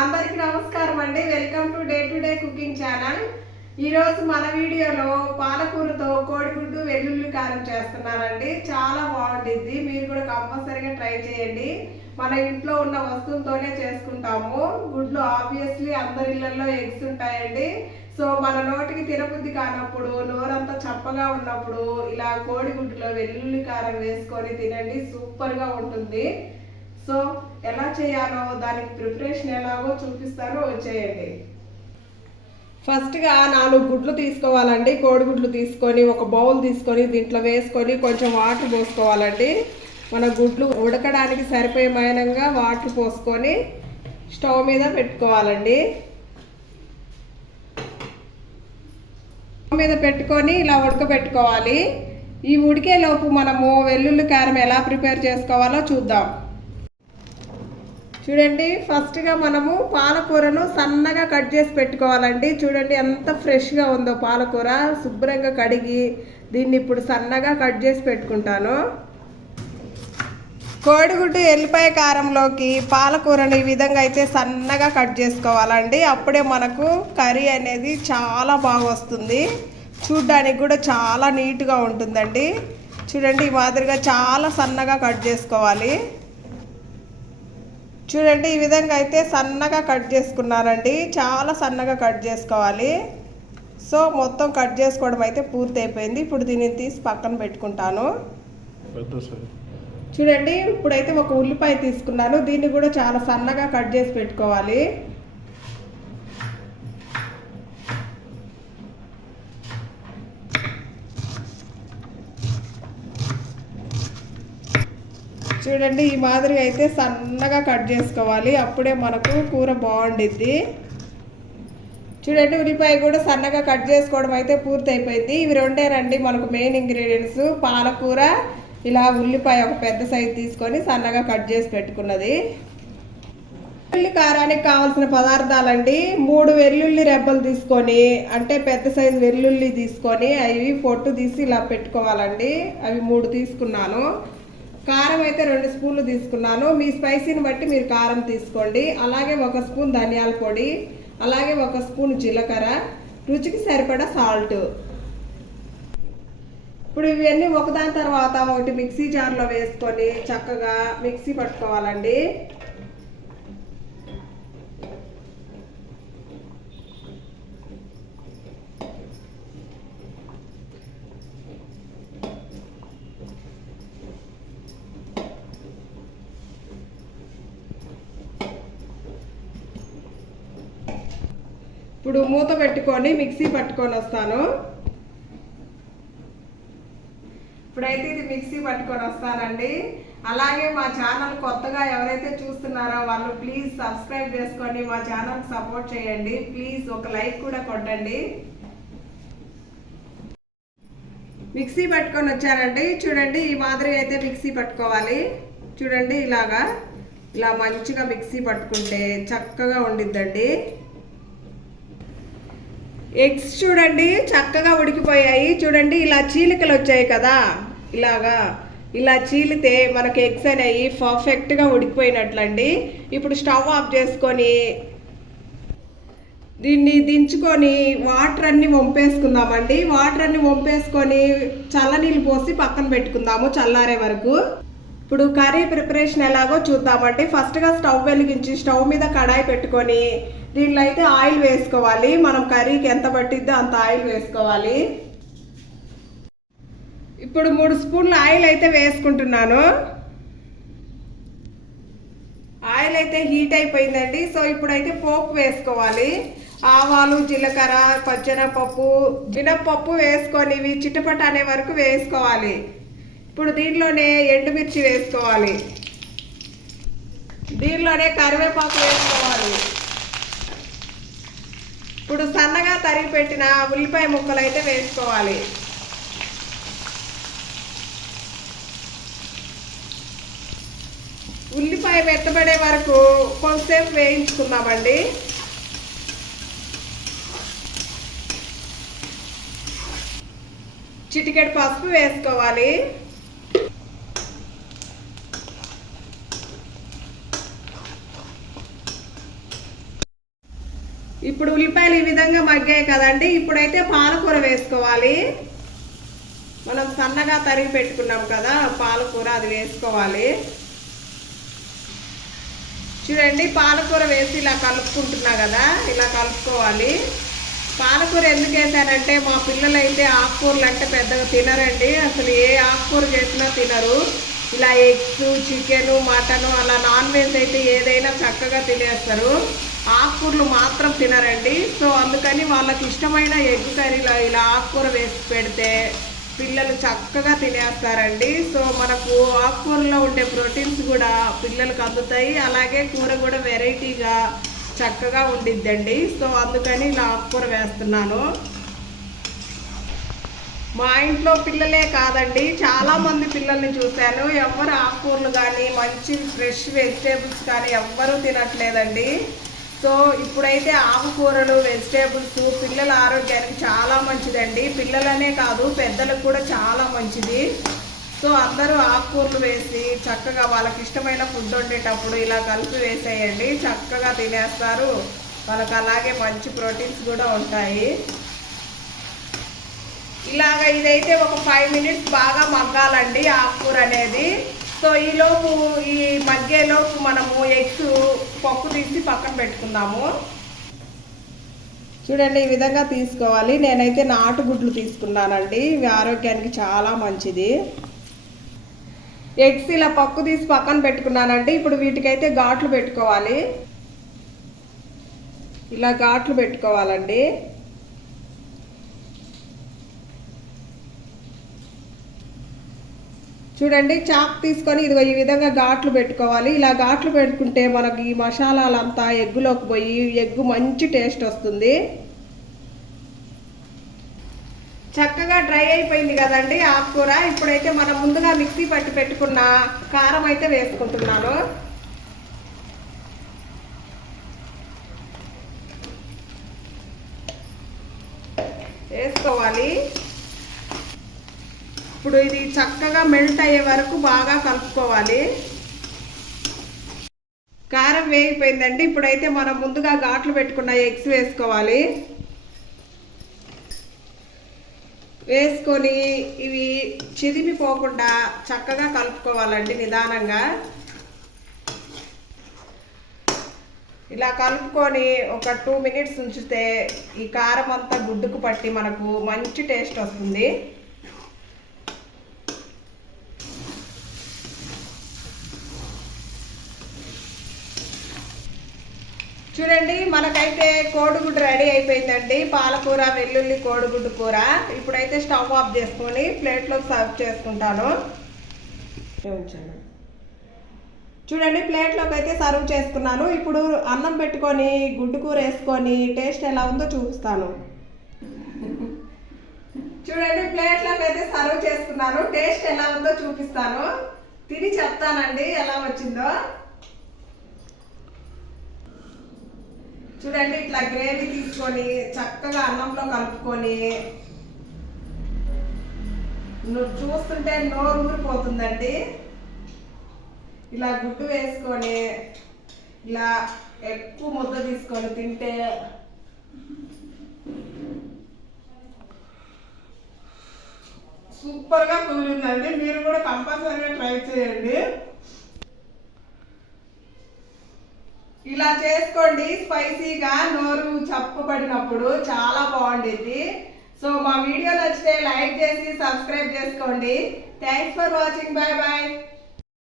అందరికీ నమస్కారం అండి. Welcome to day cooking channel. ఈరోజు మన వీడియోలో పాలకూరతో కోడిగుడ్డు వెల్లుల్లి కారం చేస్తున్నానండి. చాలా బాగుంటుంది. మీరు కూడా కంపల్సరీగా ట్రై చేయండి. మన ఇంట్లో ఉన్న వస్తువులతోనే చేసుకుంటాము. గుడ్లు ఆబ్వియస్లీ అందరి ఇళ్లలో ఎగ్స్ ఉంటాయండి. సో మన నోటికి తినబుద్ధి కానప్పుడు, నోరంతా చప్పగా ఉన్నప్పుడు ఇలా కోడిగుడ్డులో వెల్లుల్లి కారం వేసుకొని తినండి. సూపర్గా ఉంటుంది. సో ఎలా చేయాలో దానికి ప్రిపరేషన్ ఎలాగో చూపిస్తానో వచ్చేయండి. ఫస్ట్గా 4 గుడ్లు తీసుకోవాలండి. కోడిగుడ్లు తీసుకొని ఒక బౌల్ తీసుకొని దీంట్లో వేసుకొని కొంచెం వాటర్ పోసుకోవాలండి. మన గుడ్లు ఉడకడానికి సరిపోయేమైనంగా వాటర్ పోసుకొని స్టవ్ మీద పెట్టుకోవాలండి. స్టవ్ మీద పెట్టుకొని ఇలా ఉడకబెట్టుకోవాలి. ఈ ఉడికేలోపు మనము వెల్లుల్లి కారం ఎలా ప్రిపేర్ చేసుకోవాలో చూద్దాం. చూడండి, ఫస్ట్గా మనము పాలకూరను సన్నగా కట్ చేసి పెట్టుకోవాలండి. చూడండి ఎంత ఫ్రెష్గా ఉందో పాలకూర. శుభ్రంగా కడిగి దీన్ని ఇప్పుడు సన్నగా కట్ చేసి పెట్టుకుంటాను. కోడిగుడ్డు ఎల్లిపాయ కారంలోకి పాలకూరను ఈ విధంగా అయితే సన్నగా కట్ చేసుకోవాలండి. అప్పుడే మనకు కర్రీ అనేది చాలా బాగా వస్తుంది. చూడ్డానికి కూడా చాలా నీట్గా ఉంటుందండి. చూడండి, ఈ మాదిరిగా చాలా సన్నగా కట్ చేసుకోవాలి. చూడండి, ఈ విధంగా అయితే సన్నగా కట్ చేసుకున్నానండి. చాలా సన్నగా కట్ చేసుకోవాలి. సో మొత్తం కట్ చేసుకోవడం అయితే పూర్తి అయిపోయింది. ఇప్పుడు దీన్ని తీసి పక్కన పెట్టుకుంటాను. చూడండి, ఇప్పుడైతే ఒక ఉల్లిపాయ తీసుకున్నాను. దీన్ని కూడా చాలా సన్నగా కట్ చేసి పెట్టుకోవాలి. చూడండి, ఈ మాదిరిగా అయితే సన్నగా కట్ చేసుకోవాలి. అప్పుడే మనకు కూర బాగుండిద్ది. చూడండి, ఉల్లిపాయ కూడా సన్నగా కట్ చేసుకోవడం అయితే పూర్తి అయిపోయింది. ఇవి రెండేనండి మనకు మెయిన్ ఇంగ్రీడియంట్స్. పాలకూర, ఇలా ఉల్లిపాయ ఒక పెద్ద సైజు తీసుకొని సన్నగా కట్ చేసి పెట్టుకున్నది. వెల్లుల్లి కారానికి కావాల్సిన పదార్థాలండి. 3 వెల్లుల్లి రెబ్బలు తీసుకొని, అంటే పెద్ద సైజు వెల్లుల్లి తీసుకొని అవి పొట్టు తీసి ఇలా పెట్టుకోవాలండి. అవి 3 తీసుకున్నాను. కారం అయితే 2 స్పూన్లు తీసుకున్నాను. మీ స్పైసీని బట్టి మీరు కారం తీసుకోండి. అలాగే 1 స్పూన్ ధనియాల పొడి, అలాగే 1 స్పూన్ జీలకర్ర, రుచికి సరిపడా సాల్ట్. ఇప్పుడు ఇవన్నీ ఒకదాని తర్వాత ఒకటి మిక్సీ జార్లో వేసుకొని చక్కగా మిక్సీ పట్టుకోవాలండి. ఇప్పుడు మూత పెట్టుకొని మిక్సీ పట్టుకొని వస్తాను. ఇప్పుడైతే ఇది మిక్సీ పట్టుకొని వస్తానండి. అలాగే మా ఛానల్ కొత్తగా ఎవరైతే చూస్తున్నారో వాళ్ళు ప్లీజ్ సబ్స్క్రైబ్ చేసుకొని మా ఛానల్కి సపోర్ట్ చేయండి. ప్లీజ్ ఒక లైక్ కూడా కొట్టండి. మిక్సీ పట్టుకొని వచ్చానండి. చూడండి, ఈ మాదిరి అయితే మిక్సీ పట్టుకోవాలి. చూడండి, ఇలా మంచిగా మిక్సీ పట్టుకుంటే చక్కగా ఉండిద్దండి. ఎగ్స్ చూడండి చక్కగా ఉడికిపోయాయి. చూడండి, ఇలా చీలికలు వచ్చాయి కదా, ఇలా చీలితే మనకి ఎగ్స్ అనేవి పర్ఫెక్ట్గా ఉడికిపోయినట్లండి. ఇప్పుడు స్టవ్ ఆఫ్ చేసుకొని దీన్ని దించుకొని వాటర్ అన్ని వంపేసుకుందామండి. వాటర్ అన్ని వంపేసుకొని చల్లనీళ్ళు పోసి పక్కన పెట్టుకుందాము చల్లారే వరకు. ఇప్పుడు కర్రీ ప్రిపరేషన్ ఎలాగో చూద్దామండి. ఫస్ట్గా స్టవ్ వెలిగించి స్టవ్ మీద కడాయి పెట్టుకొని దీనిలో అయితే ఆయిల్ వేసుకోవాలి. మనం కర్రీకి ఎంత పట్టిద్దో అంత ఆయిల్ వేసుకోవాలి. ఇప్పుడు 3 స్పూన్ల ఆయిల్ అయితే వేసుకుంటున్నాను. ఆయిల్ అయితే హీట్ అయిపోయిందండి. సో ఇప్పుడైతే పోపు వేసుకోవాలి. ఆవాలు, జీలకర్ర, పచ్చెనపప్పు, మినప్పప్పు వేసుకొని ఇవి చిటపట అనే వరకు వేసుకోవాలి. ఇప్పుడు దీనిలోనే ఎండుమిర్చి వేసుకోవాలి. దీనిలోనే కరివేపాకు వేసుకోవాలి. ఇప్పుడు సన్నగా తరిగి పెట్టిన ఉల్లిపాయ ముక్కలు అయితే వేసుకోవాలి. ఉల్లిపాయ మెత్తబడే వరకు కొంచెంసేపు వేయించుకుందామండి. చిటికెడు పసుపు వేసుకోవాలి. ఇప్పుడు ఉల్లిపాయలు ఈ విధంగా మగ్గాయి కదండి. ఇప్పుడైతే పాలకూర వేసుకోవాలి. మనం సన్నగా తరిగి పెట్టుకున్నాం కదా పాలకూర, అది వేసుకోవాలి. చూడండి పాలకూర వేసి ఇలా కలుపుకుంటున్నా కదా, ఇలా కలుపుకోవాలి. పాలకూర ఎందుకు వేసానంటే మా పిల్లలు అయితే ఆకుకూరలు అంటే పెద్దగా తినరండి. అసలు ఏ ఆకుకూర చేసినా తినరు. ఇలా ఎగ్స్, చికెను, మటను అలా నాన్ వెజ్ అయితే ఏదైనా చక్కగా తినేస్తారు. ఆకుకూరలు మాత్రం తినరండి. సో అందుకని వాళ్ళకి ఇష్టమైన ఎగ్ కర్రీలో ఇలా ఆకుకూర వేసి పెడితే పిల్లలు చక్కగా తినేస్తారండి. సో మనకు ఆకుకూరలో ఉండే ప్రోటీన్స్ కూడా పిల్లలకు అందుతాయి. అలాగే కూర కూడా వెరైటీగా చక్కగా ఉండిద్దండి. సో అందుకని ఇలా ఆకుకూర వేస్తున్నాను. మా ఇంట్లో పిల్లలే కాదండి, చాలామంది పిల్లల్ని చూశాను. ఎవరు ఆకుకూరలు కానీ మంచి ఫ్రెష్ వెజిటేబుల్స్ కానీ ఎవ్వరూ తినట్లేదండి. సో ఇప్పుడైతే ఆకుకూరలు, వెజిటేబుల్స్ పిల్లల ఆరోగ్యానికి చాలా మంచిదండి. పిల్లలనే కాదు పెద్దలకు కూడా చాలా మంచిది. సో అందరూ ఆకుకూరలు వేసి చక్కగా వాళ్ళకి ఇష్టమైన ఫుడ్ వండేటప్పుడు ఇలా కలిపి వేసేయండి, చక్కగా తినేస్తారు. వాళ్ళకి అలాగే మంచి ప్రోటీన్స్ కూడా ఉంటాయి. ఇలాగ ఇదైతే ఒక 5 మినిట్స్ బాగా మగ్గాలండి ఆకుకూర అనేది. సో ఈలోపు ఈ మగ్గేలోపు మనము ఎగ్స్ పప్పు తీసి పక్కన పెట్టుకుందాము. చూడండి ఈ విధంగా తీసుకోవాలి. నేనైతే నాటుగుడ్లు తీసుకున్నానండి, ఇవి ఆరోగ్యానికి చాలా మంచిది. ఎగ్స్ ఇలా పప్పు తీసి పక్కన పెట్టుకున్నానండి. ఇప్పుడు వీటికైతే ఘాట్లు పెట్టుకోవాలి. ఇలా ఘాట్లు పెట్టుకోవాలండి. చూడండి చాక్ తీసుకొని ఇదిగో ఈ విధంగా ఘాట్లు పెట్టుకోవాలి. ఇలా ఘాట్లు పెట్టుకుంటే మనకి ఈ మసాలాలంతా ఎగ్గులోకి పోయి ఎగ్గు మంచి టేస్ట్ వస్తుంది. చక్కగా డ్రై అయిపోయింది కదండి ఆకుకూర. ఇప్పుడైతే మనం ముందుగా మిక్సీ పట్టి పెట్టుకున్న కారం అయితే వేసుకుంటున్నాను. వేసుకోవాలి. ఇప్పుడు ఇది చక్కగా మెల్ట్ అయ్యే వరకు బాగా కలుపుకోవాలి. కారం వేగిపోయిందండి. ఇప్పుడైతే మనం ముందుగా ఘాట్లు పెట్టుకున్న ఎగ్స్ వేసుకోవాలి. వేసుకొని ఇవి చిదిమిపోకుండా చక్కగా కలుపుకోవాలండి నిదానంగా. ఇలా కలుపుకొని ఒక 2 మినిట్స్ ఉంచితే ఈ కారం అంతా గుడ్డుకు పట్టి మనకు మంచి టేస్ట్ వస్తుంది. చూడండి మనకైతే కోడిగుడ్డు రెడీ అయిపోయిందండి. పాలకూర, వెల్లుల్లి, కోడిగుడ్డు కూర. ఇప్పుడైతే స్టవ్ ఆఫ్ చేసుకొని ప్లేట్లో సర్వ్ చేసుకుంటాను. చూడండి ప్లేట్లోకి అయితే సర్వ్ చేసుకున్నాను. ఇప్పుడు అన్నం పెట్టుకొని గుడ్డు కూర వేసుకొని టేస్ట్ ఎలా ఉందో చూపిస్తాను. చూడండి ప్లేట్లోకి అయితే సర్వ్ చేసుకున్నాను. టేస్ట్ ఎలా ఉందో చూపిస్తాను, తిని చెప్తానండి ఎలా వచ్చిందో. చూడండి ఇట్లా గ్రేవీ తీసుకొని చక్కగా అన్నంలో కలుపుకొని చూస్తుంటే నోరు ఊరిపోతుందండి. ఇలా గుడ్డు వేసుకొని ఇలా ఎక్కువ ముద్ద తీసుకొని తింటే సూపర్గా కుదిరిందండి. మీరు కూడా కంపల్సరీగా ట్రై చేయండి. ఇలా చేసుకోండి, స్పైసీగా నోరు చప్పబడినప్పుడు చాలా బాగుండేది. సో మా వీడియో నచ్చితే లైక్ చేసి సబ్స్క్రైబ్ చేసుకోండి. Thanks for watching. Bye bye.